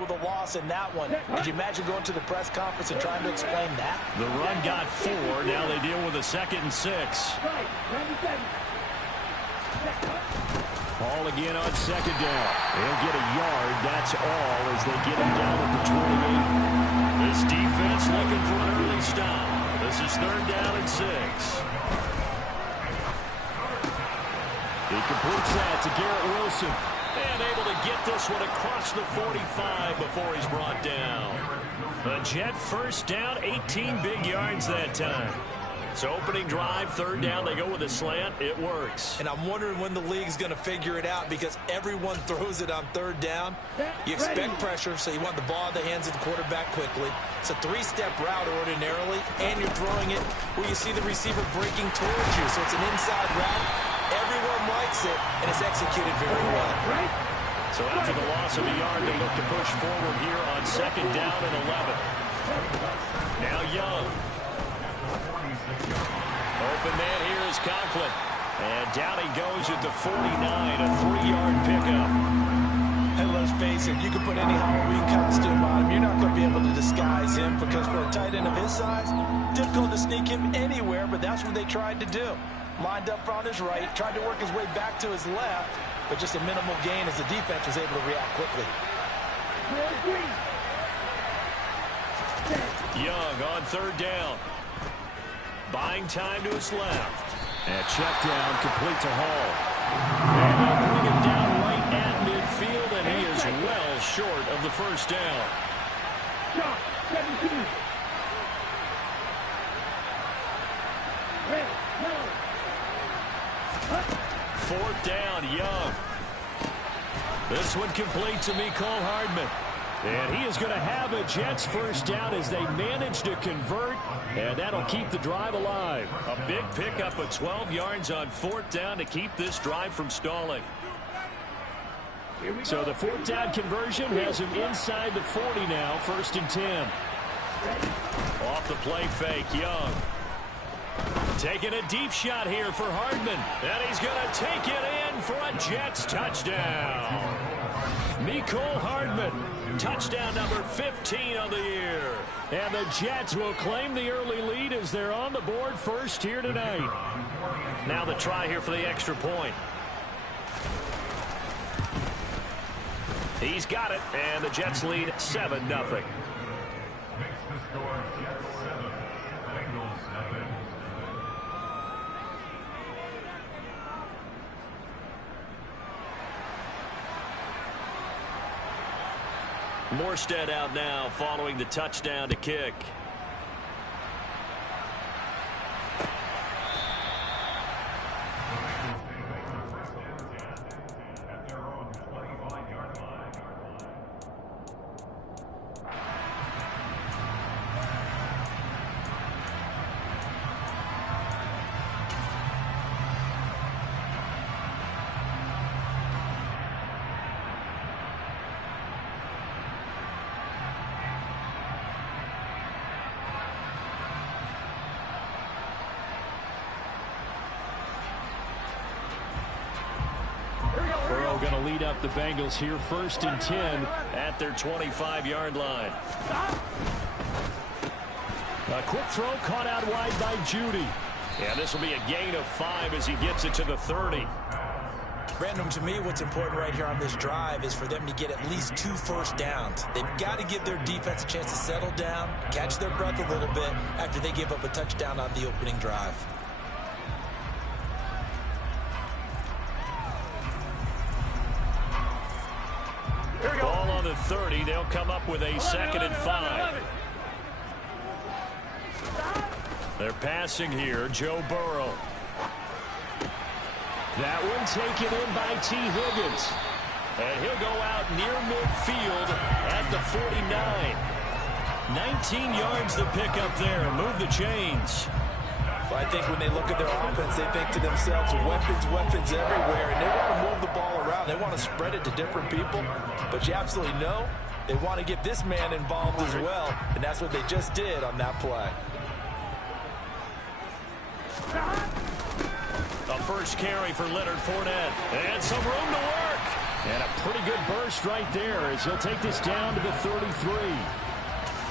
with a loss in that one. Could you imagine going to the press conference and trying to explain that? The run got 4. Now they deal with a 2nd and 6. Ball again on 2nd down. They'll get a yard. That's all as they get him down at the 28. This defense looking for an early stop. This is 3rd down and 6. He completes that to Garrett Wilson. And able to get this one across the 45 before he's brought down. A Jet first down, 18 big yards that time. So opening drive, 3rd down, they go with a slant. It works. And I'm wondering when the league's going to figure it out because everyone throws it on 3rd down. You expect pressure, so you want the ball in the hands of the quarterback quickly. It's a 3-step route ordinarily, and you're throwing it where you see the receiver breaking towards you. So it's an inside route. Everyone likes it, and it's executed very well. So after the loss of a yard, they look to push forward here on 2nd down and 11. Now Young. Open man here is Conklin. And down he goes at the 49, a 3-yard pickup. And let's face it, you can put any Halloween costume on him. You're not going to be able to disguise him because for a tight end of his size, difficult to sneak him anywhere, but that's what they tried to do. Lined up on his right, tried to work his way back to his left, but just a minimal gain as the defense was able to react quickly. Young on 3rd down. Buying time to his left. And check down, complete to Hall. And they'll bring him down right at midfield, and he is well short of the 1st down. 4th down, Young. This one complete to Mecole Hardman. And he is going to have a Jets 1st down as they manage to convert, and that'll keep the drive alive. A big pickup of 12 yards on 4th down to keep this drive from stalling. So the 4th down conversion has him inside the 40 now, 1st and 10. Off the play fake, Young. Taking a deep shot here for Hardman. And he's going to take it in for a Jets touchdown. Mecole Hardman, touchdown number 15 of the year. And the Jets will claim the early lead as they're on the board first here tonight. Now the try here for the extra point. He's got it, and the Jets lead 7-0. Morstead out now following the touchdown to kick. Going to lead up the Bengals here 1st and 10 at their 25-yard line. A quick throw caught out wide by Judy. And this will be a gain of 5 as he gets it to the 30. Brandon, to me, what's important right here on this drive is for them to get at least 2 first downs. They've got to give their defense a chance to settle down, catch their breath a little bit after they give up a touchdown on the opening drive. Ball on the 30. They'll come up with a 2nd and 5. They're passing here. Joe Burrow. That one taken in by T. Higgins. And he'll go out near midfield at the 49. 19 yards to pick up there and move the chains. Well, I think when they look at their offense, they think to themselves, weapons, weapons everywhere, and they want to move the ball around. They want to spread it to different people, but you absolutely know they want to get this man involved as well, and that's what they just did on that play. A first carry for Leonard Fournette, and some room to work. And a pretty good burst right there as he'll take this down to the 33.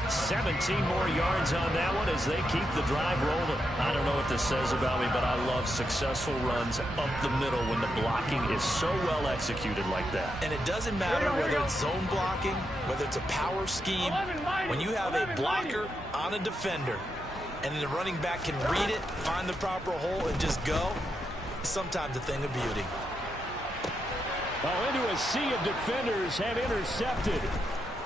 17 more yards on that one as they keep the drive rolling. I don't know what this says about me, but I love successful runs up the middle when the blocking is so well executed like that. And it doesn't matter whether it's zone blocking, whether it's a power scheme. When you have a blocker on a defender and the running back can read it, find the proper hole, and just go, sometimes a thing of beauty. Oh, into a sea of defenders have intercepted.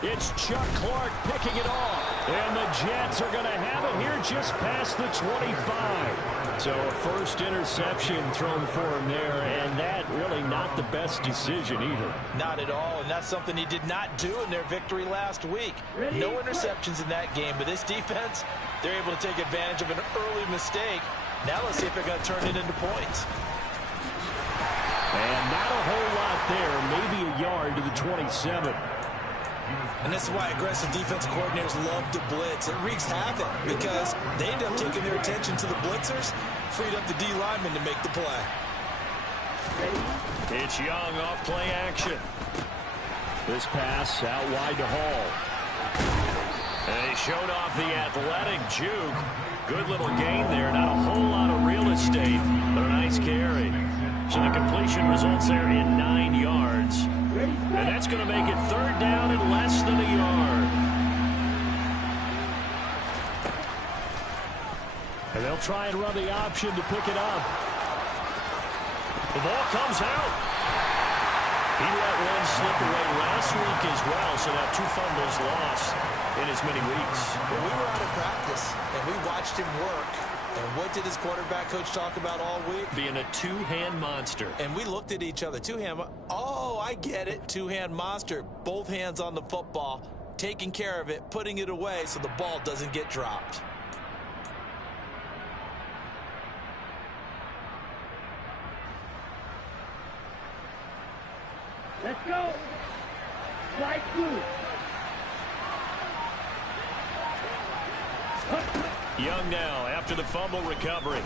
It's Chuck Clark picking it off. And the Jets are going to have it here just past the 25. So a first interception thrown for him there, and that really not the best decision either. Not at all, and that's something he did not do in their victory last week. No interceptions in that game, but this defense, they're able to take advantage of an early mistake. Now let's see if they're going to turn it into points. And not a whole lot there, maybe a yard to the 27. And this is why aggressive defense coordinators love to blitz. It wreaks havoc because they end up taking their attention to the blitzers, freed up the D lineman to make the play. It's Young off play action. This pass out wide to Hall. And he showed off the athletic juke. Good little gain there. Not a whole lot of real estate, but a nice carry. So the completion results there in 9 yards. And that's going to make it third down and less than a yard. And they'll try and run the option to pick it up. The ball comes out. He let one slip away last week as well, so now 2 fumbles lost in as many weeks. Well, we were out of practice, and we watched him work. And what did his quarterback coach talk about all week? Being a two-hand monster. And we looked at each other. Two-hand. Oh, I get it. Two-hand monster. Both hands on the football, taking care of it, putting it away so the ball doesn't get dropped. Let's go. Strike 2. Young now after the fumble recovery.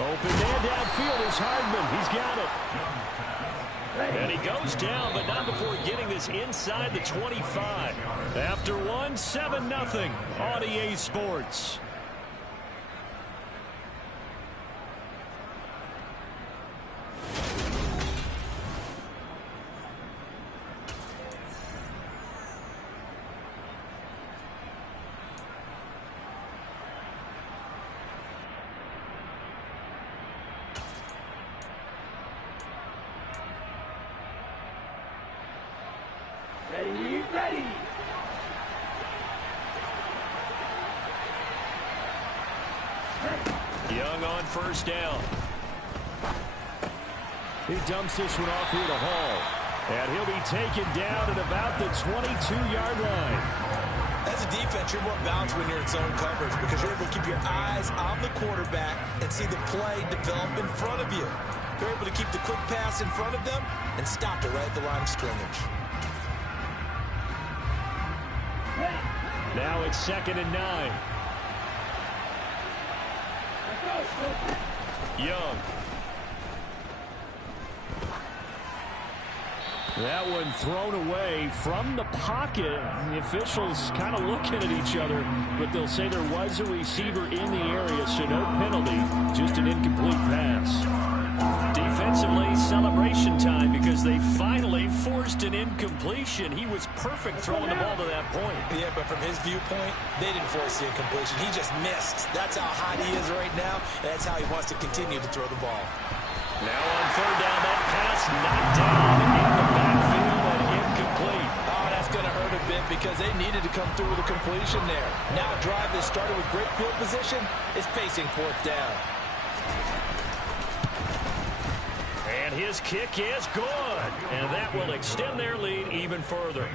Open man downfield is Hardman. He's got it. And he goes down, but not before getting this inside the 25. After one, 7-0 on EA Sports. Ready. Young on first down. He dumps this one off here to Hall. And he'll be taken down at about the 22-yard line. As a defense, you're more balanced when you're in zone coverage because you're able to keep your eyes on the quarterback and see the play develop in front of you. You're able to keep the quick pass in front of them and stop it right at the line of scrimmage. Now it's 2nd and 9. Young. That one thrown away from the pocket. The officials kind of looking at each other, but they'll say there was a receiver in the area, so no penalty, just an incomplete pass. Defensively, celebration time because they finally forced an incompletion. He was perfect throwing the ball to that point. Yeah, but from his viewpoint, they didn't force the incompletion. He just missed. That's how hot he is right now, and that's how he wants to continue to throw the ball. Now on third down, that pass knocked down in the backfield and incomplete. Oh, that's going to hurt a bit because they needed to come through with a completion there. Now a drive that started with great field position is facing 4th down. And his kick is good. And that will extend their lead even further.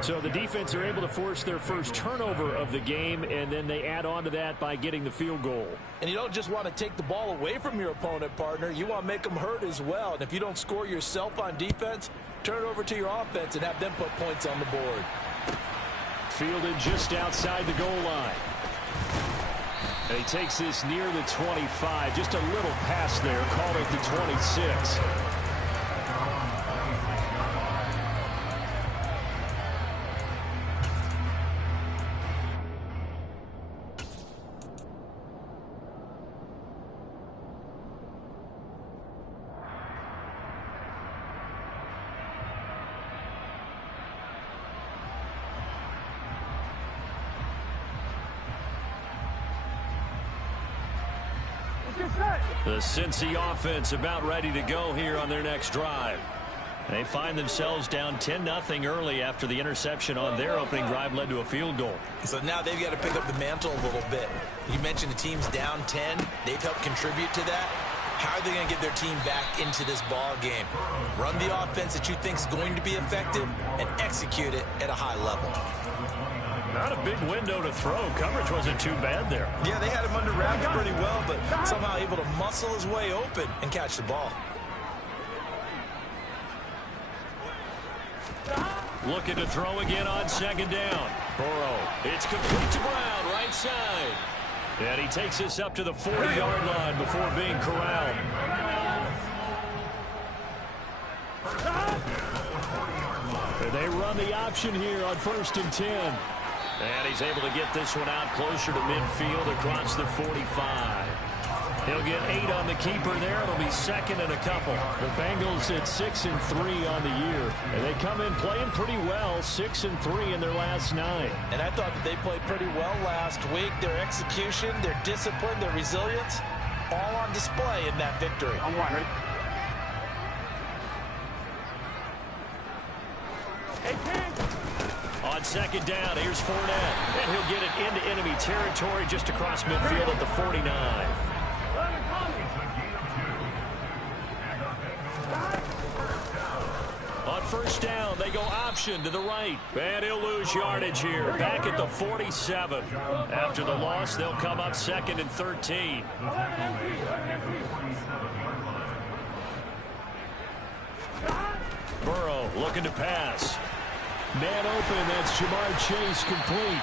So the defense are able to force their first turnover of the game, and then they add on to that by getting the field goal. And you don't just want to take the ball away from your opponent, partner. You want to make them hurt as well. And if you don't score yourself on defense, turn it over to your offense and have them put points on the board. Fielded just outside the goal line. And he takes this near the 25. Just a little pass there. Called it the 26. The Cincy offense about ready to go here on their next drive. They find themselves down 10-0 early after the interception on their opening drive led to a field goal. So now they've got to pick up the mantle a little bit. You mentioned the team's down 10. They've helped contribute to that. How are they going to get their team back into this ball game? Run the offense that you think is going to be effective and execute it at a high level. Not a big window to throw. Coverage wasn't too bad there. Yeah, they had him under wraps pretty well, but somehow able to muscle his way open and catch the ball. Looking to throw again on second down. Burrow. It's complete to Brown, right side. And he takes us up to the 40-yard line before being corralled. They run the option here on 1st and 10. And he's able to get this one out closer to midfield across the 45. He'll get 8 on the keeper there. It'll be second and a couple. The Bengals at 6-3 on the year. And they come in playing pretty well, 6-3 in their last 9. And I thought that they played pretty well last week. Their execution, their discipline, their resilience, all on display in that victory. I'm wondering. On second down, here's Fournette. And he'll get it into enemy territory just across midfield at the 49. On first down, they go option to the right. And he'll lose yardage here. Back at the 47. After the loss, they'll come up 2nd and 13. Burrow looking to pass. Man open, that's Jamar Chase complete.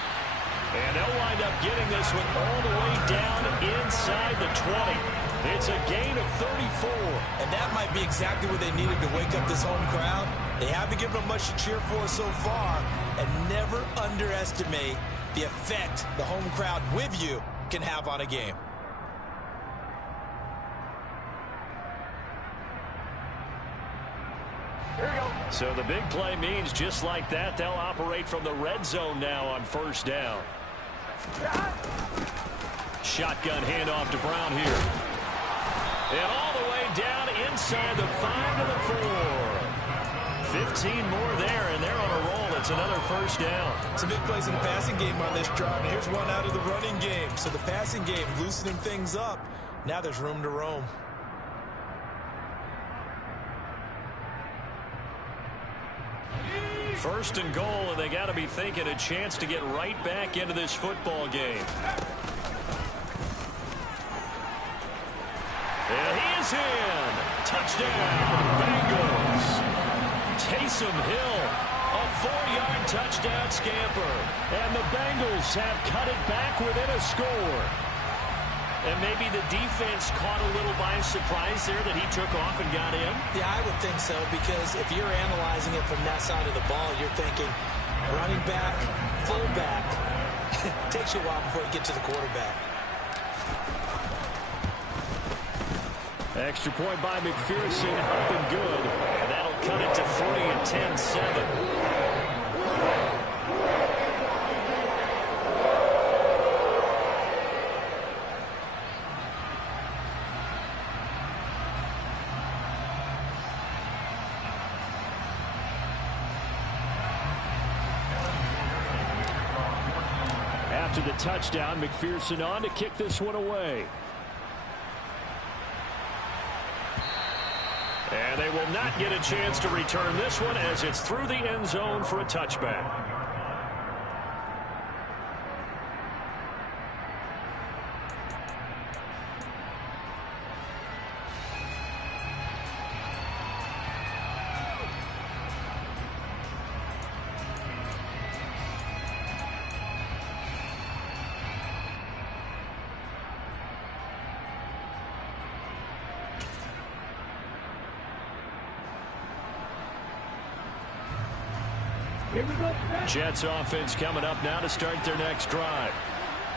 And they'll wind up getting this one all the way down inside the 20. It's a gain of 34. And that might be exactly what they needed to wake up this home crowd. They haven't given them much to cheer for so far. And never underestimate the effect the home crowd with you can have on a game. So the big play means just like that, they'll operate from the red zone now on first down. Shotgun handoff to Brown here. And all the way down inside the 5 to the 4. 15 more there, and they're on a roll. It's another first down. Some big plays in the passing game on this drive. And here's one out of the running game. So the passing game loosening things up. Now there's room to roam. First and goal, and they got to be thinking a chance to get right back into this football game. And he is in. Touchdown, Bengals. Taysom Hill, a 4-yard touchdown scamper. And the Bengals have cut it back within a score. And maybe the defense caught a little by surprise there that he took off and got in? Yeah, I would think so, because if you're analyzing it from that side of the ball, you're thinking running back, fullback. Takes you a while before you get to the quarterback. Extra point by McPherson, up and good. And that'll cut it to 40 and 10-7. After the touchdown, McPherson on to kick this one away. And they will not get a chance to return this one as it's through the end zone for a touchback. Jets offense coming up now to start their next drive.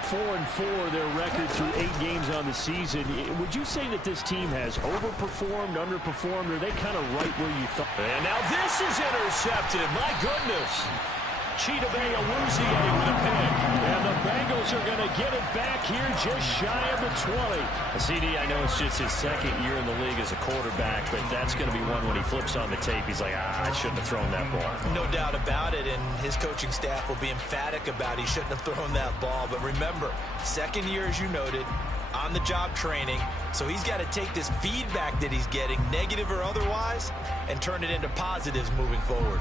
4-4 their record through 8 games on the season. Would you say that this team has overperformed, underperformed, or are they kind of right where you thought? And now this is intercepted. My goodness. Chidobe Awuzie with a pick. And the Bengals are going to get it back here just shy of the 20. CD, I know it's just his second year in the league as a quarterback, but that's going to be one when he flips on the tape. He's like, I shouldn't have thrown that ball. No doubt about it, and his coaching staff will be emphatic about he shouldn't have thrown that ball. But remember, second year, as you noted, on-the-job training, so he's got to take this feedback that he's getting, negative or otherwise, and turn it into positives moving forward.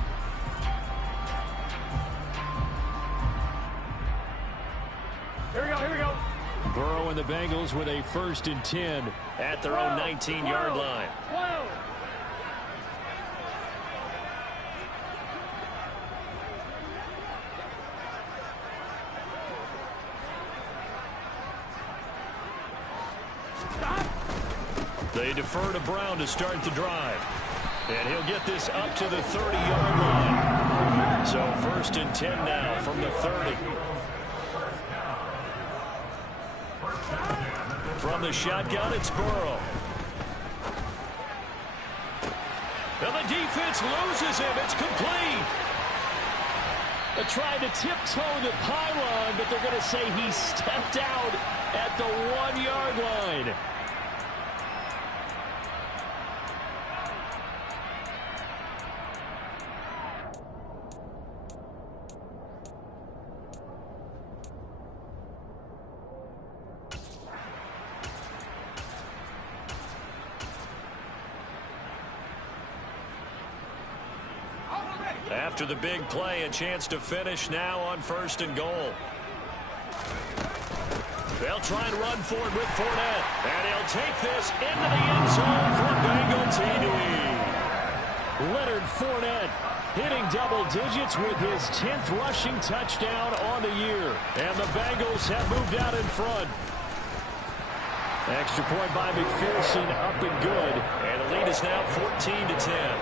Here we go, here we go. Burrow and the Bengals with a 1st and 10 at their own 19-yard line. Whoa. They defer to Brown to start the drive. And he'll get this up to the 30-yard line. So 1st and 10 now from the 30. From the shotgun, it's Burrow. And the defense loses him. It's complete. They tried to tiptoe the pylon, but they're going to say he stepped out at the 1-yard line. After the big play, a chance to finish now on 1st and goal. They'll try and run forward with Fournette. And he'll take this into the end zone for Bengal TD. Leonard Fournette hitting double digits with his 10th rushing touchdown on the year. And the Bengals have moved out in front. Extra point by McPherson, up and good. And the lead is now 14-10.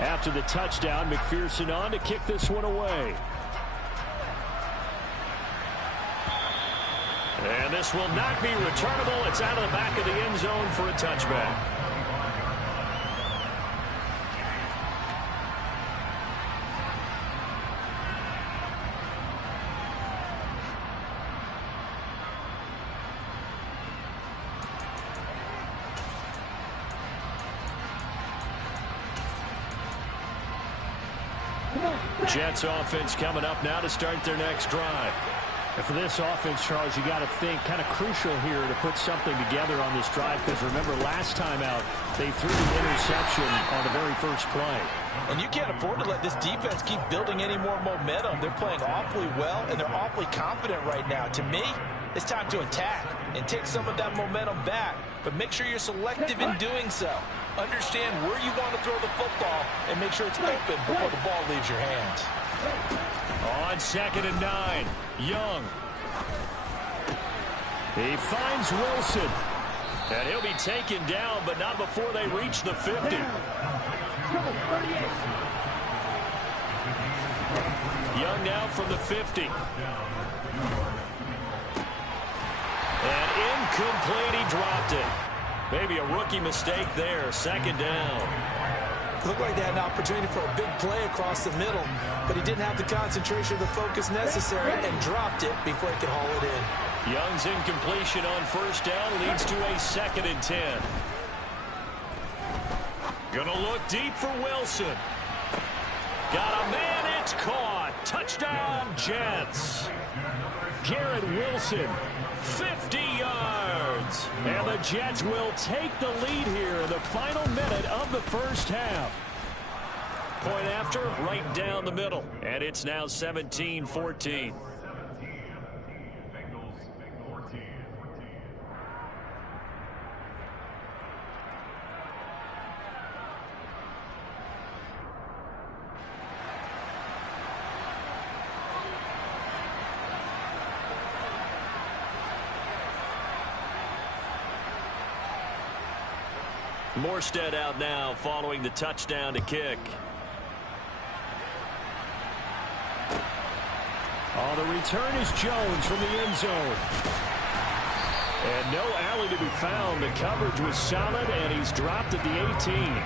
After the touchdown, McPherson on to kick this one away. And this will not be returnable. It's out of the back of the end zone for a touchback. Jets offense coming up now to start their next drive. And for this offense, Charles, you got to think kind of crucial here to put something together on this drive, because remember last time out they threw the interception on the very first play. And you can't afford to let this defense keep building any more momentum. They're playing awfully well, and they're awfully confident right now. To me, it's time to attack and take some of that momentum back, but make sure you're selective in doing so. Understand where you want to throw the football and make sure it's open before the ball leaves your hands. On 2nd and 9, Young. He finds Wilson. And he'll be taken down, but not before they reach the 50. Young now from the 50. And incomplete, he dropped it. Maybe a rookie mistake there. 2nd down. Looked like they had an opportunity for a big play across the middle, but he didn't have the concentration or the focus necessary and dropped it before he could haul it in. Young's incompletion on 1st down leads to a 2nd and 10. Gonna look deep for Wilson. Got a man, it's caught. Touchdown, Jets. Garrett Wilson, 50 yards. And the Jets will take the lead here in the final minute of the first half. Point after, right down the middle. And it's now 17-14. Morstead out now following the touchdown to kick. Oh, the return is Jones from the end zone. And no alley to be found. The coverage was solid, and he's dropped at the 18.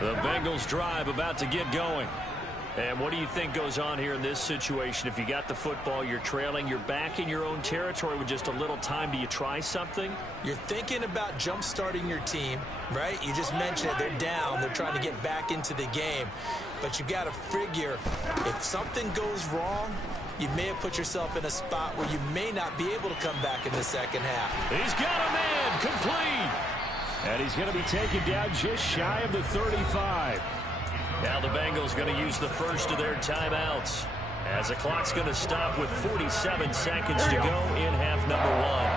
The Bengals drive about to get going. And what do you think goes on here in this situation? If you got the football, you're trailing, you're back in your own territory with just a little time. Do you try something? You're thinking about jump-starting your team, right? You just mentioned it. They're down. They're trying to get back into the game. But you got to figure if something goes wrong, you may have put yourself in a spot where you may not be able to come back in the second half. He's got a man complete. And he's going to be taken down just shy of the 35. Now the Bengals going to use the first of their timeouts as the clock's going to stop with 47 seconds to go in half number one.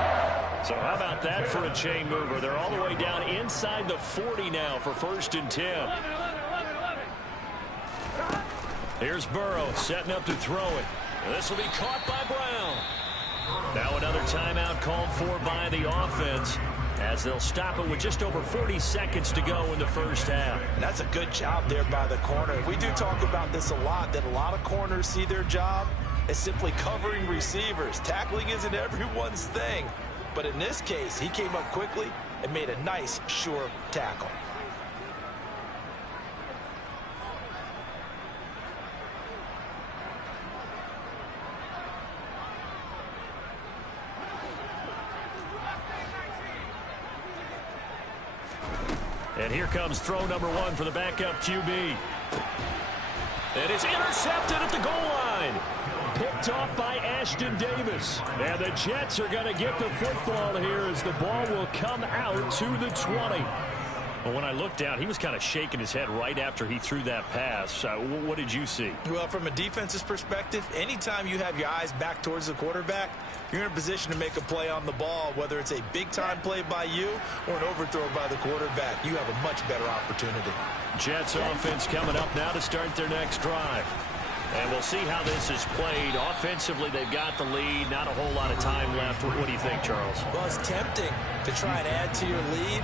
So how about that for a chain mover? They're all the way down inside the 40 now for 1st and 10. Here's Burrow setting up to throw it. This will be caught by Brown. Now another timeout called for by the offense, as they'll stop it with just over 40 seconds to go in the first half. And that's a good job there by the corner. We do talk about this a lot, that a lot of corners see their job as simply covering receivers. Tackling isn't everyone's thing. But in this case, he came up quickly and made a nice, sure tackle. And here comes throw number one for the backup QB. And it's intercepted at the goal line. Picked off by Ashton Davis. And the Jets are going to get the football here as the ball will come out to the 20. Well, when I looked down, he was kind of shaking his head right after he threw that pass. What did you see? Well, from a defense's perspective, anytime you have your eyes back towards the quarterback, you're in a position to make a play on the ball, whether it's a big-time play by you or an overthrow by the quarterback. You have a much better opportunity. Jets offense coming up now to start their next drive. And we'll see how this is played. Offensively, they've got the lead. Not a whole lot of time left. What do you think, Charles? Well, it's tempting to try and add to your lead,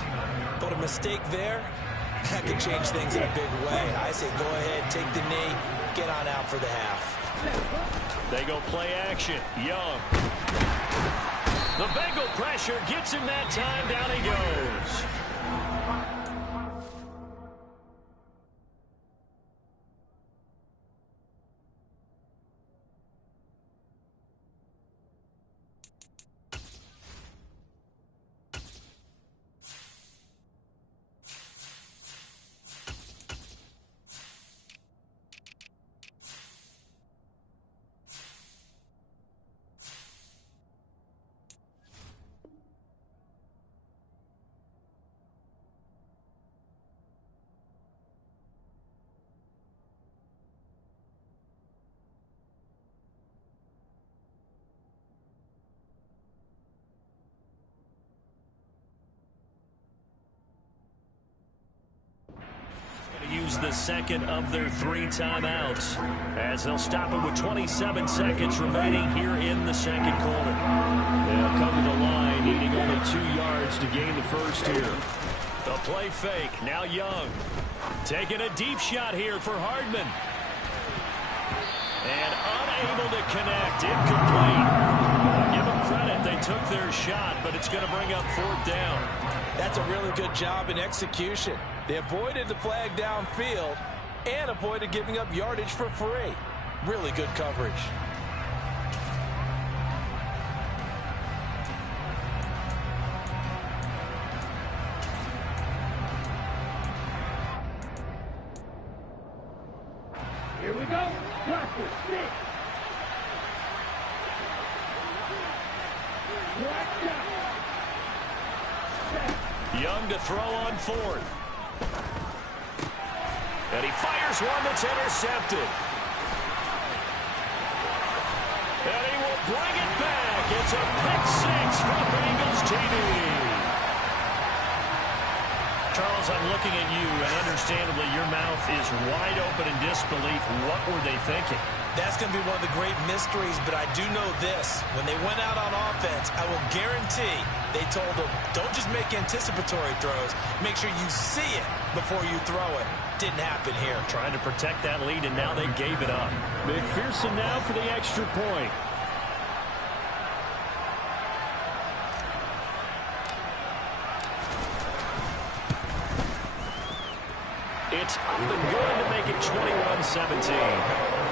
but a mistake there, that could change things in a big way. I say go ahead, take the knee, get on out for the half. They go play action. Young. The Bengal pressure gets him that time. Down he goes. Use the second of their 3 timeouts as they'll stop it with 27 seconds remaining here in the second quarter. They'll come to the line needing only 2 yards to gain the first here. The play fake. Now Young taking a deep shot here for Hardman. And unable to connect. Incomplete. Give them credit. They took their shot, but it's going to bring up 4th down. That's a really good job in execution. They avoided the flag downfield and avoided giving up yardage for free. Really good coverage. Here we go. Practice. 6. Young to throw on 4th. And he fires one that's intercepted. And he will bring it back. It's a pick six from Bengals TV. Charles, I'm looking at you, and understandably, your mouth is wide open in disbelief. What were they thinking? That's going to be one of the great mysteries, but I do know this. When they went out on offense, I will guarantee they told them, don't just make anticipatory throws. Make sure you see it before you throw it. Didn't happen here. Trying to protect that lead, and now they gave it up. McPherson now for the extra point. It's up and good to make it 21-17.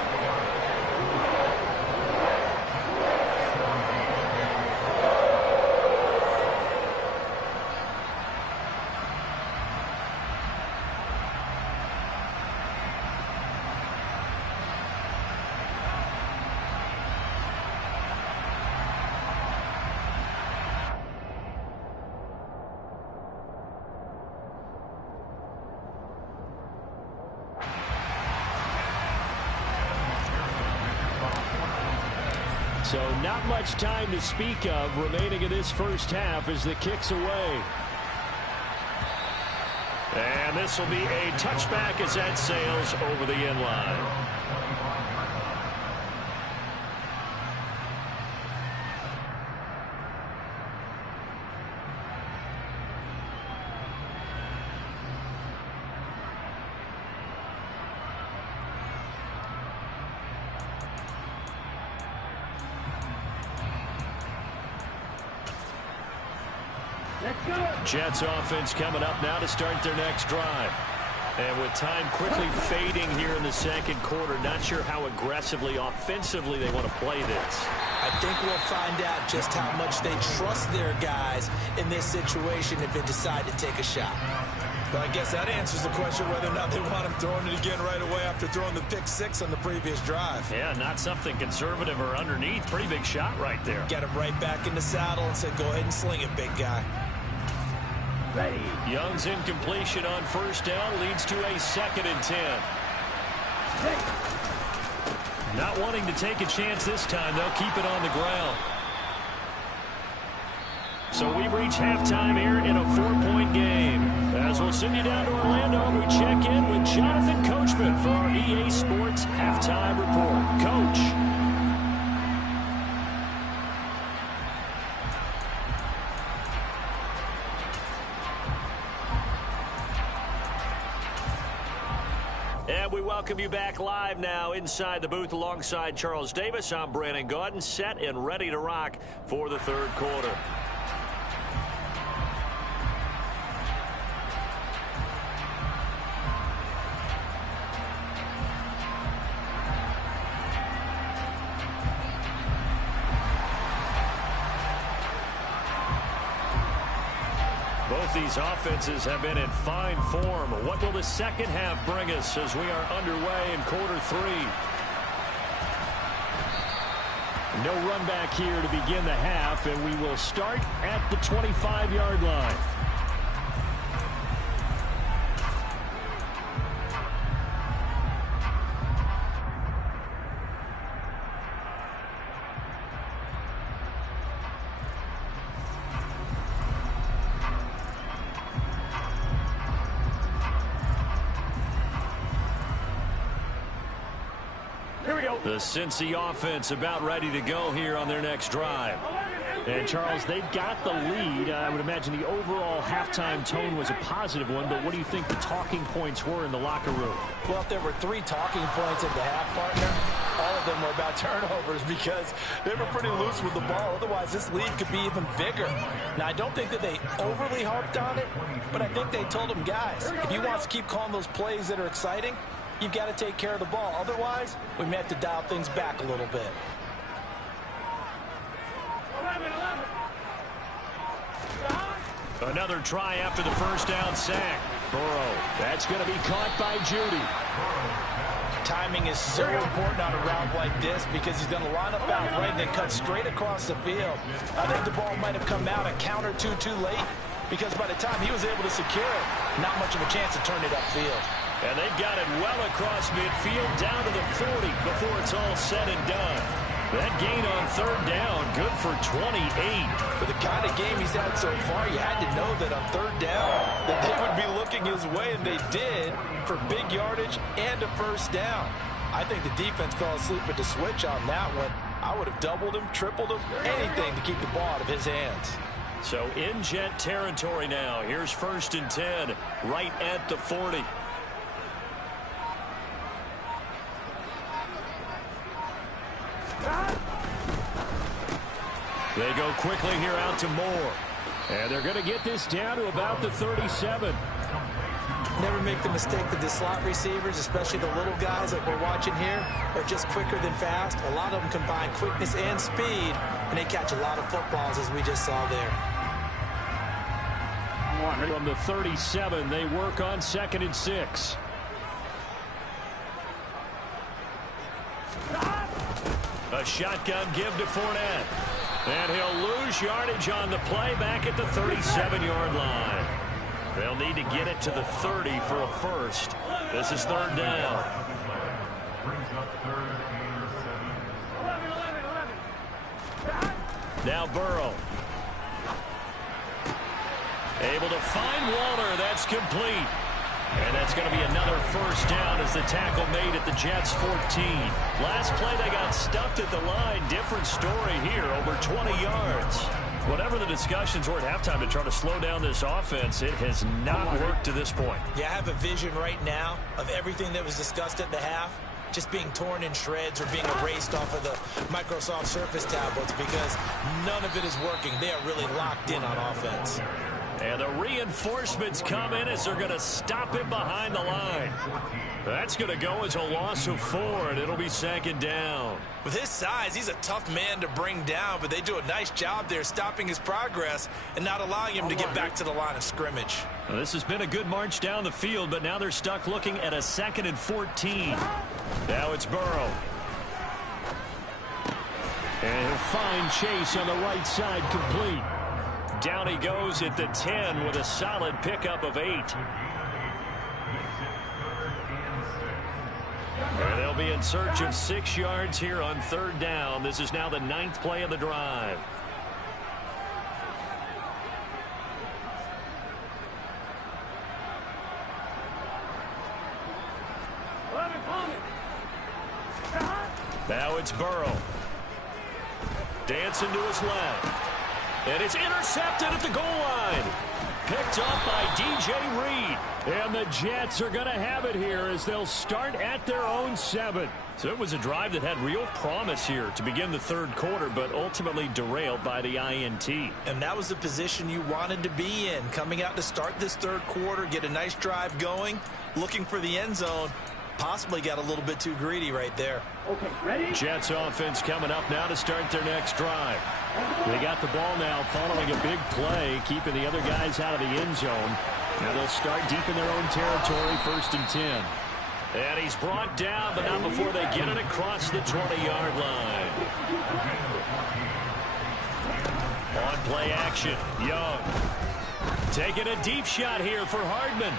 So not much time to speak of remaining in this first half as the kick's away. And this will be a touchback as that sails over the end line. Jets offense coming up now to start their next drive. And with time quickly fading here in the second quarter, not sure how aggressively, offensively they want to play this. I think we'll find out just how much they trust their guys in this situation if they decide to take a shot. But I guess that answers the question whether or not they want him throwing it again right away after throwing the pick six on the previous drive. Yeah, not something conservative or underneath. Pretty big shot right there. Get him right back in the saddle and say, go ahead and sling it, big guy. Ready. Young's incompletion on first down leads to a 2nd and 10. Not wanting to take a chance this time, they'll keep it on the ground. So we reach halftime here in a 4-point game. As we'll send you down to Orlando, we check in with Jonathan Coachman for our EA Sports Halftime Report. Coach. And we welcome you back live now inside the booth alongside Charles Davis. I'm Brandon Gaudin, set and ready to rock for the third quarter. Both these offenses have been in fine form. What will the second half bring us as we are underway in quarter three? No run back here to begin the half, and we will start at the 25-yard line. The Cincy offense about ready to go here on their next drive. And, Charles, they've got the lead. I would imagine the overall halftime tone was a positive one, but what do you think the talking points were in the locker room? Well, if there were 3 talking points at the half, partner, all of them were about turnovers because they were pretty loose with the ball. Otherwise, this lead could be even bigger. Now, I don't think that they overly harped on it, but I think they told them, guys, if you want to keep calling those plays that are exciting, you've got to take care of the ball. Otherwise, we may have to dial things back a little bit. Another try after the first down sack. Burrow, that's going to be caught by Judy. Timing is so important on a route like this because he's going to line up out right and then cut straight across the field. I think the ball might have come out a count or two too late because by the time he was able to secure it, not much of a chance to turn it upfield. And they've got it well across midfield down to the 40 before it's all said and done. That gain on third down, good for 28. For the kind of game he's had so far, you had to know that on third down that they would be looking his way, and they did, for big yardage and a first down. I think the defense fell asleep at the switch on that one. I would have doubled him, tripled him, anything to keep the ball out of his hands. So in Jet territory now. Here's 1st and 10, right at the 40. They go quickly here out to Moore. And they're going to get this down to about the 37. Never make the mistake that the slot receivers, especially the little guys like we're watching here, are just quicker than fast. A lot of them combine quickness and speed, and they catch a lot of footballs, as we just saw there. From the 37, they work on 2nd and 6. A shotgun give to Fournette. And he'll lose yardage on the play back at the 37-yard line. They'll need to get it to the 30 for a first. This is third down. Now Burrow. Able to find Waller. That's complete. And that's going to be another first down as the tackle made at the Jets' 14. Last play, they got stuffed at the line. Different story here, over 20 yards. Whatever the discussions were at halftime to try to slow down this offense, it has not worked to this point. Yeah, I have a vision right now of everything that was discussed at the half just being torn in shreds or being erased off of the Microsoft Surface tablets because none of it is working. They are really locked in on offense. And the reinforcements come in as they're going to stop him behind the line. That's going to go as a loss of 4, and it'll be 2nd down. With his size, he's a tough man to bring down, but they do a nice job there stopping his progress and not allowing him to get back to the line of scrimmage. Well, this has been a good march down the field, but now they're stuck looking at a 2nd and 14. Now it's Burrow. And he'll find Chase on the right side complete. Down he goes at the 10 with a solid pickup of 8. And they'll be in search of 6 yards here on third down. This is now the 9th play of the drive. Now it's Burrow. Dancing to his left. And it's intercepted at the goal line. Picked up by DJ Reed. And the Jets are going to have it here as they'll start at their own 7. So it was a drive that had real promise here to begin the third quarter, but ultimately derailed by the INT. And that was the position you wanted to be in. Coming out to start this third quarter, get a nice drive going, looking for the end zone. Possibly got a little bit too greedy right there. Okay, ready? Jets offense coming up now to start their next drive. They got the ball now following a big play, keeping the other guys out of the end zone. Now they'll start deep in their own territory, 1st and 10. And he's brought down, but not before they get it across the 20-yard line. On play action, Young. Taking a deep shot here for Hardman.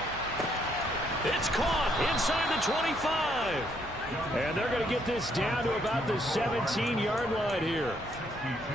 It's caught inside the 25. And they're going to get this down to about the 17-yard line here.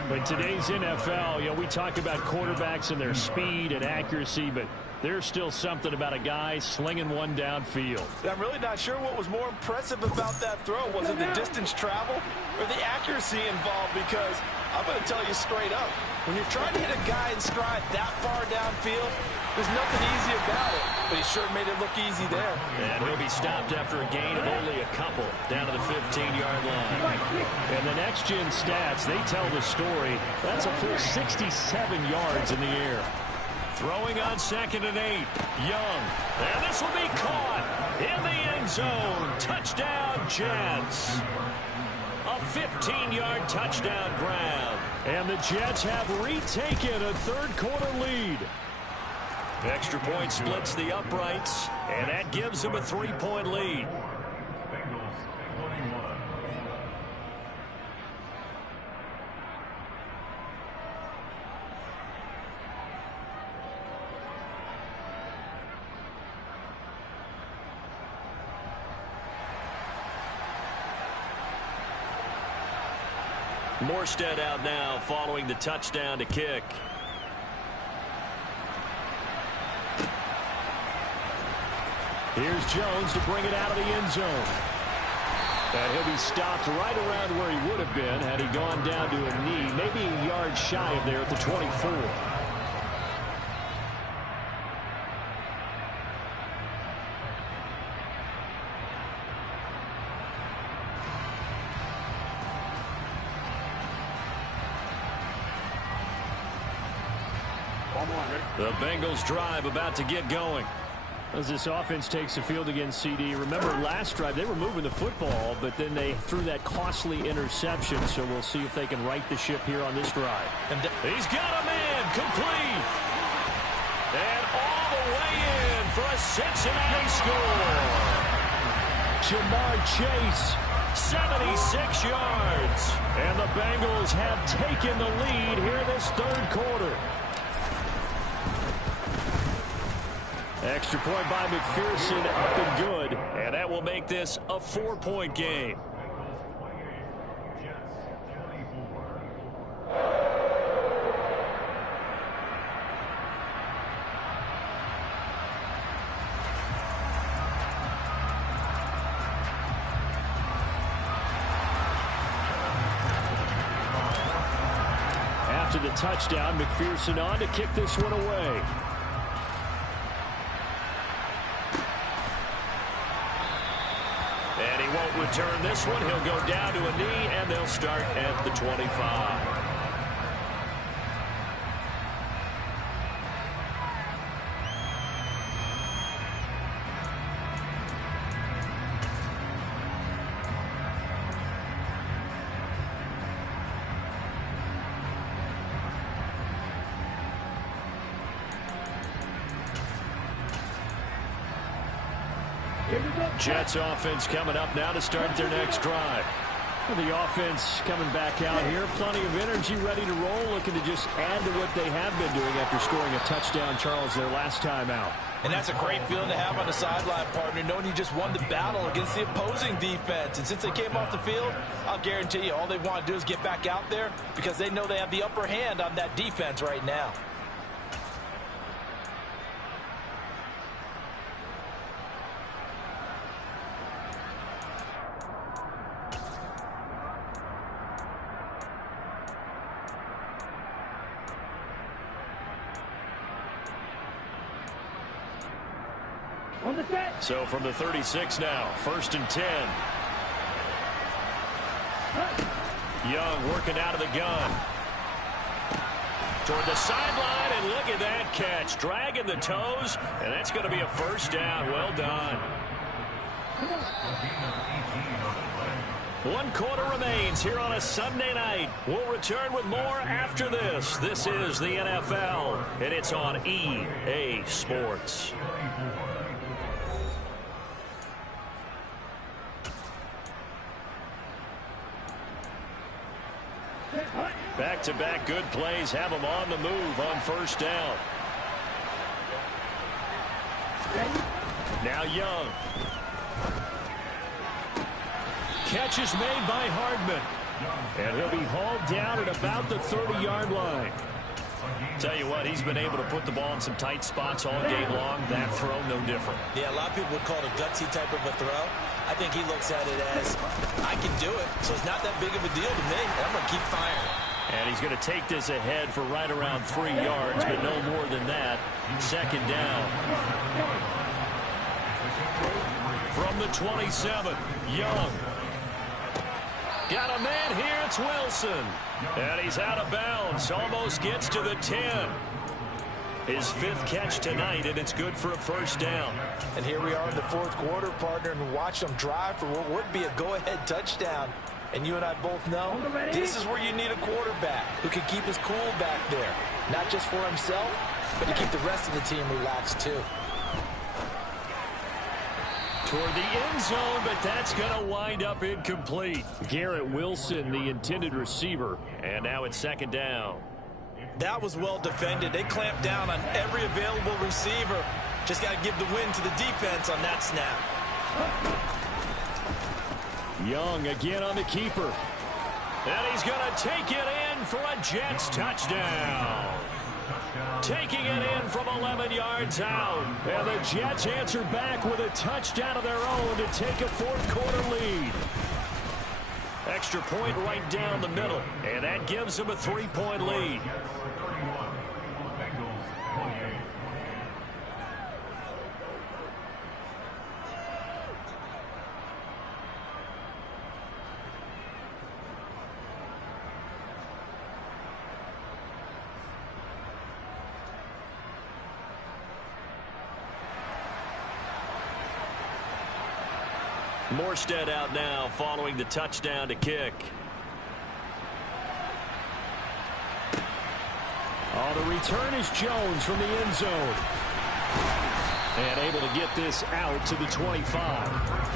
But today's NFL, you know, we talk about quarterbacks and their speed and accuracy, but there's still something about a guy slinging one downfield. I'm really not sure what was more impressive about that throw. Was it the distance travel or the accuracy involved? Because I'm going to tell you straight up, when you're trying to hit a guy in stride that far downfield, there's nothing easy about it. But he sure made it look easy there. And he'll be stopped after a gain of only a couple down to the 15-yard line. And the next-gen stats, they tell the story. That's a full 67 yards in the air. Throwing on 2nd and 8. Young. And this will be caught in the end zone. Touchdown, Jets. A 15-yard touchdown grab. And the Jets have retaken a third-quarter lead. Extra point splits the uprights, and that gives them a 3-point lead. Morstead out now following the touchdown to kick. Here's Jones to bring it out of the end zone. And he'll be stopped right around where he would have been had he gone down to a knee, maybe a yard shy of there at the 24. The Bengals drive about to get going. As this offense takes the field against CD. Remember last drive they were moving the football, but then they threw that costly interception. So we'll see if they can right the ship here on this drive. And he's got a man complete. And all the way in for a Cincinnati score. Jamar Chase, 76 yards. And the Bengals have taken the lead here this third quarter. Extra point by McPherson, up and good. And that will make this a 4-point game. After the touchdown, McPherson on to kick this one away. And he won't return this one. He'll go down to a knee, and they'll start at the 25. Jets offense coming up now to start their next drive. The offense coming back out here. Plenty of energy, ready to roll, looking to just add to what they have been doing after scoring a touchdown, Charles, their last time out. And that's a great feeling to have on the sideline, partner, knowing you just won the battle against the opposing defense. And since they came off the field, I'll guarantee you all they want to do is get back out there because they know they have the upper hand on that defense right now. So from the 36 now, 1st and 10. Young working out of the gun. Toward the sideline, and look at that catch. Dragging the toes, and that's going to be a first down. Well done. 1 quarter remains here on a Sunday night. We'll return with more after this. This is the NFL, and it's on EA Sports. Back-to-back good plays have them on the move on first down. Now Young. Catch is made by Hardman. And he'll be hauled down at about the 30-yard line. Tell you what, he's been able to put the ball in some tight spots all game long. That throw, no different. Yeah, a lot of people would call it a gutsy type of a throw. I think he looks at it as, I can do it, so it's not that big of a deal to me. I'm going to keep firing. And he's going to take this ahead for right around 3 yards, but no more than that. Second down. From the 27, Young. Got a man here, it's Wilson. And he's out of bounds, almost gets to the 10. His 5th catch tonight, and it's good for a first down. And here we are in the 4th quarter, partner, and watch them drive for what would be a go-ahead touchdown. And you and I both know this is where you need a quarterback who can keep his cool back there. Not just for himself, but to keep the rest of the team relaxed too. Toward the end zone, but that's going to wind up incomplete. Garrett Wilson, the intended receiver, and now it's second down. That was well defended. They clamped down on every available receiver. Just got to give the win to the defense on that snap. Young again on the keeper. And he's going to take it in for a Jets touchdown. Taking it in from 11 yards out. And the Jets answer back with a touchdown of their own to take a fourth-quarter lead. Extra point right down the middle. And that gives them a 3-point lead. Morstead out now following the touchdown to kick. Oh, the return is Jones from the end zone. And able to get this out to the 25.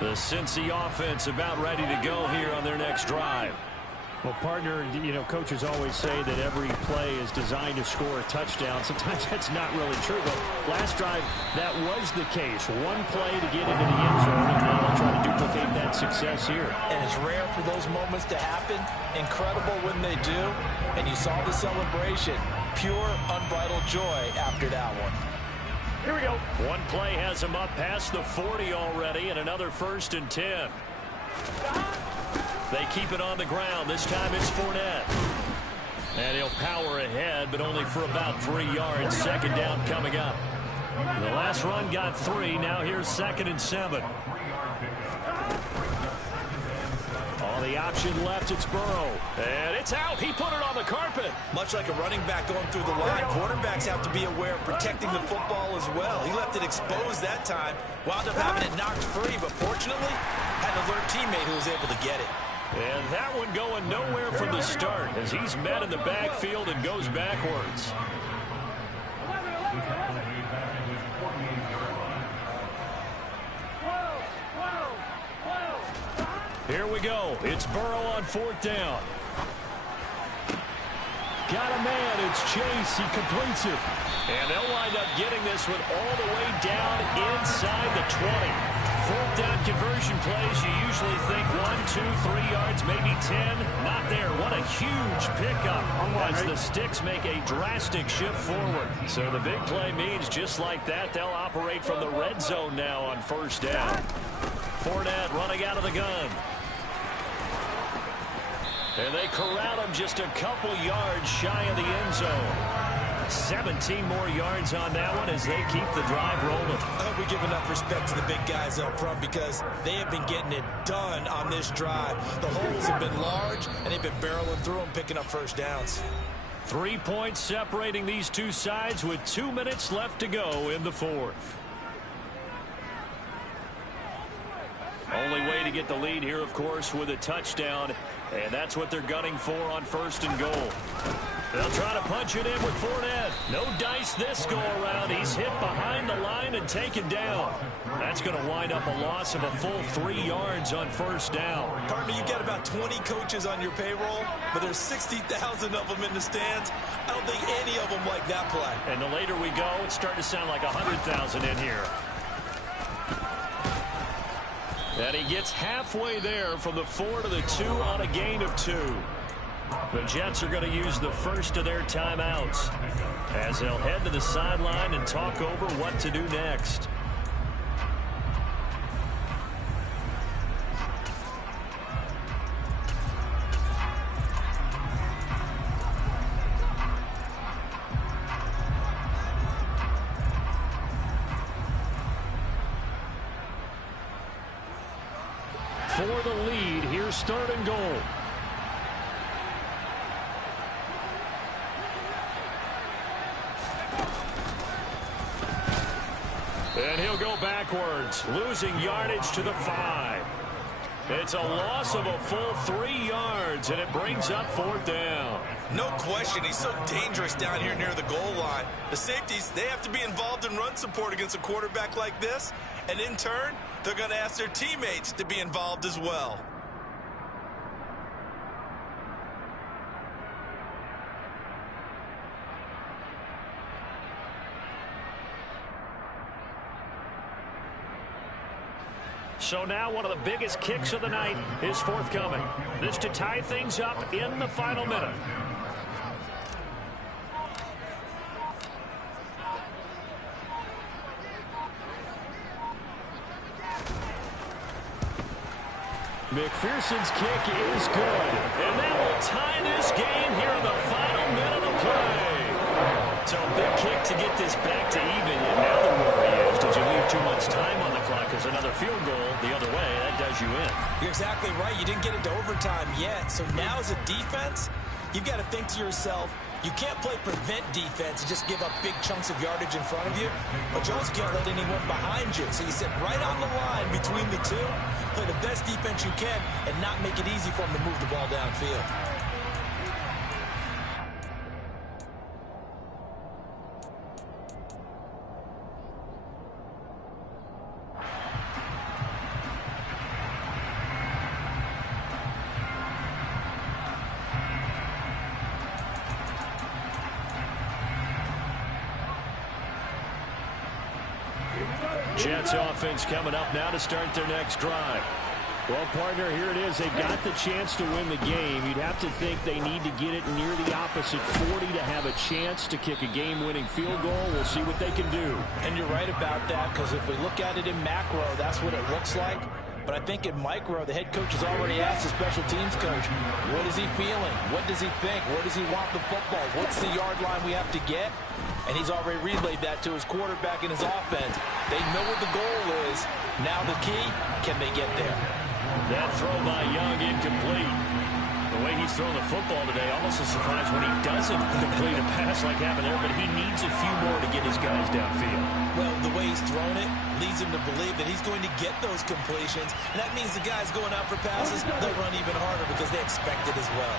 The Cincy offense about ready to go here on their next drive. Well, partner, coaches always say that every play is designed to score a touchdown. Sometimes that's not really true, but last drive, that was the case. One play to get into the end zone, and now they'll try to duplicate that success here. And it's rare for those moments to happen. Incredible when they do. And you saw the celebration. Pure, unbridled joy after that one. Here we go. One play has him up past the 40 already, and another 1st and 10. They keep it on the ground. This time it's Fournette. And he'll power ahead, but only for about 3 yards. Second down coming up. The last run got 3. Now here's 2nd and 7. On the option left, it's Burrow. And it's out. He put it on the carpet. Much like a running back going through the line, quarterbacks have to be aware of protecting the football as well. He left it exposed that time. Wound up having it knocked free, but fortunately, had an alert teammate who was able to get it. And that one going nowhere from the start as he's met in the backfield and goes backwards. Here we go. It's Burrow on 4th down. Got a man. It's Chase. He completes it. And they'll wind up getting this one all the way down inside the 20. 4th down conversion plays, you usually think 1, 2, 3 yards, maybe 10. Not there. What a huge pickup as the sticks make a drastic shift forward. So the big play means just like that, they'll operate from the red zone now on 1st down. Fournette running out of the gun. And they corral him just a couple yards shy of the end zone. 17 more yards on that one as they keep the drive rolling. I hope we give enough respect to the big guys up front because they have been getting it done on this drive. The holes have been large, and they've been barreling through them, picking up 1st downs. 3 points separating these two sides with 2 minutes left to go in the 4th. Only way to get the lead here, of course, with a touchdown, and that's what they're gunning for on 1st and goal. They'll try to punch it in with Fournette. No dice this go-around. He's hit behind the line and taken down. That's going to wind up a loss of a full 3 yards on 1st down. Partner, you got about 20 coaches on your payroll, but there's 60,000 of them in the stands. I don't think any of them like that play. And the later we go, it's starting to sound like 100,000 in here. And he gets halfway there from the 4 to the 2 on a gain of 2. The Jets are going to use the first of their timeouts as they'll head to the sideline and talk over what to do next. For the lead, here's 3rd and goal. And he'll go backwards, losing yardage to the 5. It's a loss of a full 3 yards, and it brings up 4th down. No question, he's so dangerous down here near the goal line. The safeties, they have to be involved in run support against a quarterback like this, and in turn, they're going to ask their teammates to be involved as well. So now one of the biggest kicks of the night is forthcoming. This to tie things up in the final minute. McPherson's kick is good. And that will tie this game here in the final minute of play. So big kick to get this back to even. And now the worry is, did you leave too much time on the clock? Because another field goal the other way, that does you in. You're exactly right. You didn't get into overtime yet. So now as a defense, you've got to think to yourself, you can't play prevent defense and just give up big chunks of yardage in front of you, but you also can't let anyone behind you. So you sit right on the line between the two, play the best defense you can, and not make it easy for them to move the ball downfield. Jets offense coming up now to start their next drive. Well, partner, here it is. They've got the chance to win the game. You'd have to think they need to get it near the opposite 40 to have a chance to kick a game-winning field goal. We'll see what they can do. And you're right about that, because if we look at it in macro, that's what it looks like. But I think in micro, the head coach has already asked the special teams coach, what is he feeling? What does he think? Where does he want the football? What's the yard line we have to get? And he's already relayed that to his quarterback and his offense. They know what the goal is. Now the key, can they get there? That throw by Young incomplete. The way he's throwing the football today, almost a surprise when he doesn't complete a pass like happened there, but he needs a few more to get his guys downfield. Well, the way he's thrown it leads him to believe that he's going to get those completions, and that means the guys going out for passes, they'll run even harder because they expect it as well.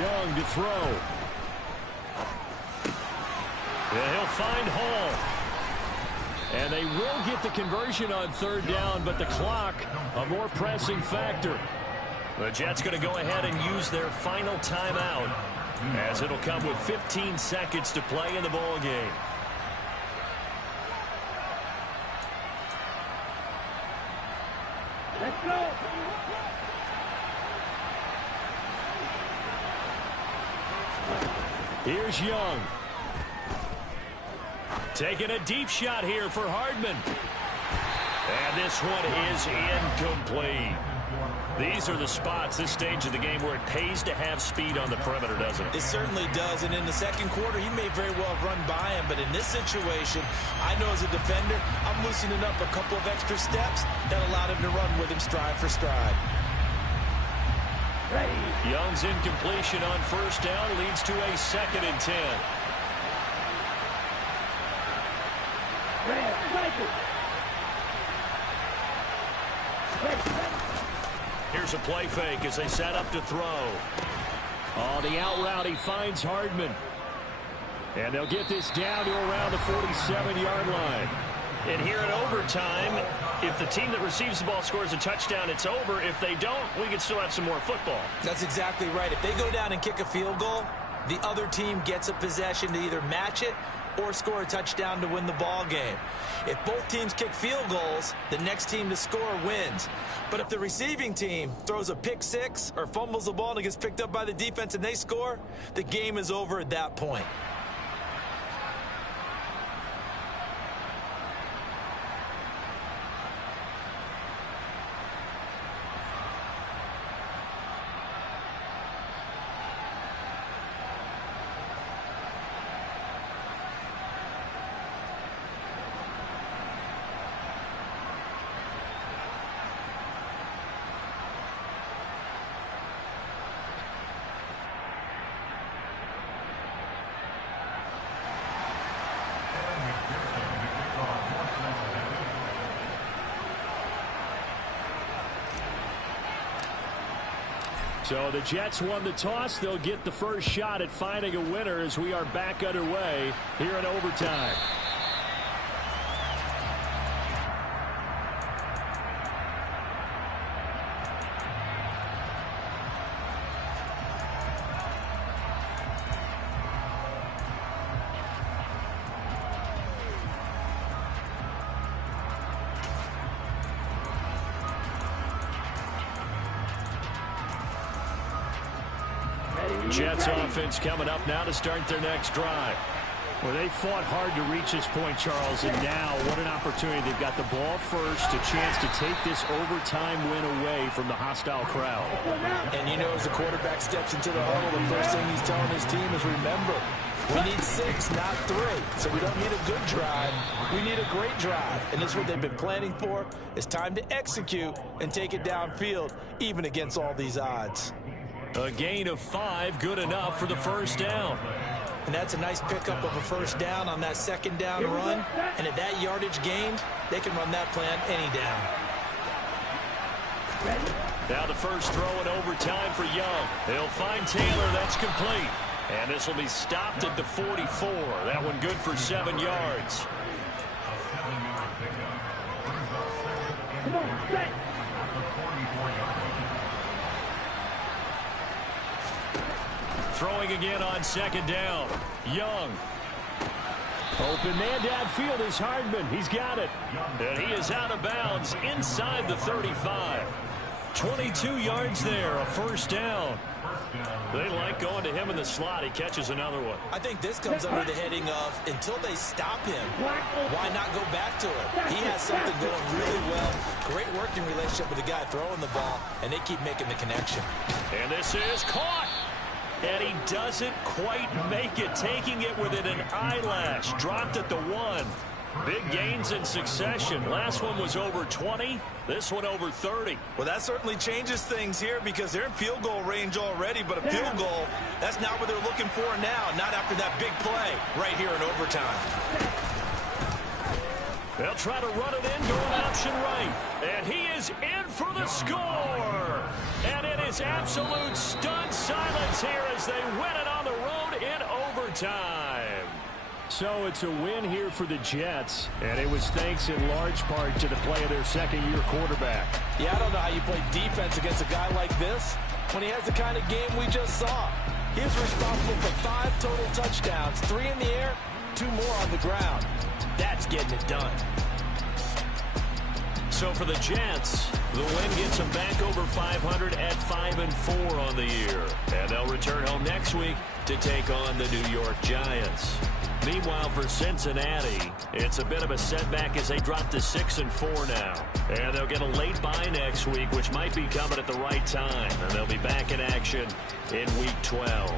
Young to throw. And he'll find Hall. And they will get the conversion on 3rd down, but the clock, a more pressing factor. The Jets going to go ahead and use their final timeout, as it'll come with 15 seconds to play in the ball game. Let's go. Here's Young. Taking a deep shot here for Hardman. And this one is incomplete. These are the spots, this stage of the game, where it pays to have speed on the perimeter, doesn't it? It certainly does, and in the second quarter, he may very well have run by him, but in this situation, I know as a defender, I'm loosening up a couple of extra steps that allowed him to run with him stride for stride. Ready. Young's incompletion on 1st down leads to a 2nd and 10. Here's a play fake as they set up to throw. Oh, the out route, he finds Hardman. And they'll get this down to around the 47-yard line. And here in overtime, if the team that receives the ball scores a touchdown, it's over. If they don't, we can still have some more football. That's exactly right. If they go down and kick a field goal, the other team gets a possession to either match it or score a touchdown to win the ball game. If both teams kick field goals, the next team to score wins. But if the receiving team throws a pick six or fumbles the ball and it gets picked up by the defense and they score, the game is over at that point. So the Jets won the toss. They'll get the first shot at finding a winner as we are back underway here in overtime. Jets offense coming up now to start their next drive. Well, they fought hard to reach this point, Charles, and now what an opportunity. They've got the ball first, a chance to take this overtime win away from the hostile crowd. And you know, as the quarterback steps into the huddle, the first thing he's telling his team is, remember, we need 6, not 3. So we don't need a good drive. We need a great drive. And this is what they've been planning for. It's time to execute and take it downfield, even against all these odds. A gain of 5, good enough for the first down. And that's a nice pickup of a first down on that second down run. And at that yardage gained, they can run that plan any down. Now the first throw in overtime for Young. He'll find Taylor. That's complete. And this will be stopped at the 44. That one good for 7 yards. Throwing again on second down. Young. Open man downfield is Hardman. He's got it. And he is out of bounds inside the 35. 22 yards there, a first down. They like going to him in the slot. He catches another one. I think this comes under the heading of, until they stop him, why not go back to it? He has something going really well. Great working relationship with the guy throwing the ball, and they keep making the connection. And this is caught. And he doesn't quite make it, taking it within an eyelash. Dropped at the 1. Big gains in succession. Last one was over 20. This one over 30. Well, that certainly changes things here because they're in field goal range already, but a field goal, that's not what they're looking for now, not after that big play right here in overtime. They'll try to run it in, going option right. And he is in for the score. And it is absolute stunned silence here as they win it on the road in overtime. So it's a win here for the Jets, and it was thanks in large part to the play of their second-year quarterback. Yeah, I don't know how you play defense against a guy like this when he has the kind of game we just saw. He is responsible for 5 total touchdowns, 3 in the air, 2 more on the ground. That's getting it done. So for the Jets, the win gets them back over 500 at 5-4 on the year. And they'll return home next week to take on the New York Giants. Meanwhile, for Cincinnati, it's a bit of a setback as they drop to 6-4 now. And they'll get a late bye next week, which might be coming at the right time. And they'll be back in action in Week 12.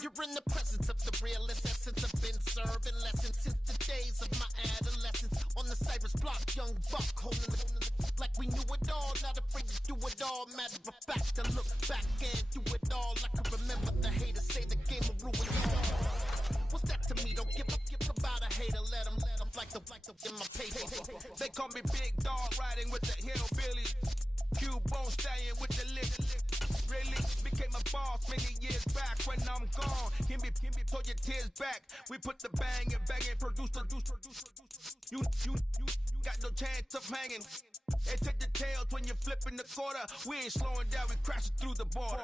You're in the presence of the realest essence. I've been serving lessons since the days of my adolescence. On the Cypress block, young buck holding it like we knew it all. Not afraid to do it all. Matter of fact, I look back and do it all. I can remember the haters say the game will ruin all. What's that to me? Don't give about a hater. Let them like the in my paper. They call me Big Dog, riding with the hillbillies. Cubone staying with the lick. Really became a boss many years back when I'm gone. throw your tears back. We put the bang and produce. You got no chance of hanging. They take the tails when you're flipping the quarter. We ain't slowing down, we crashing through the border.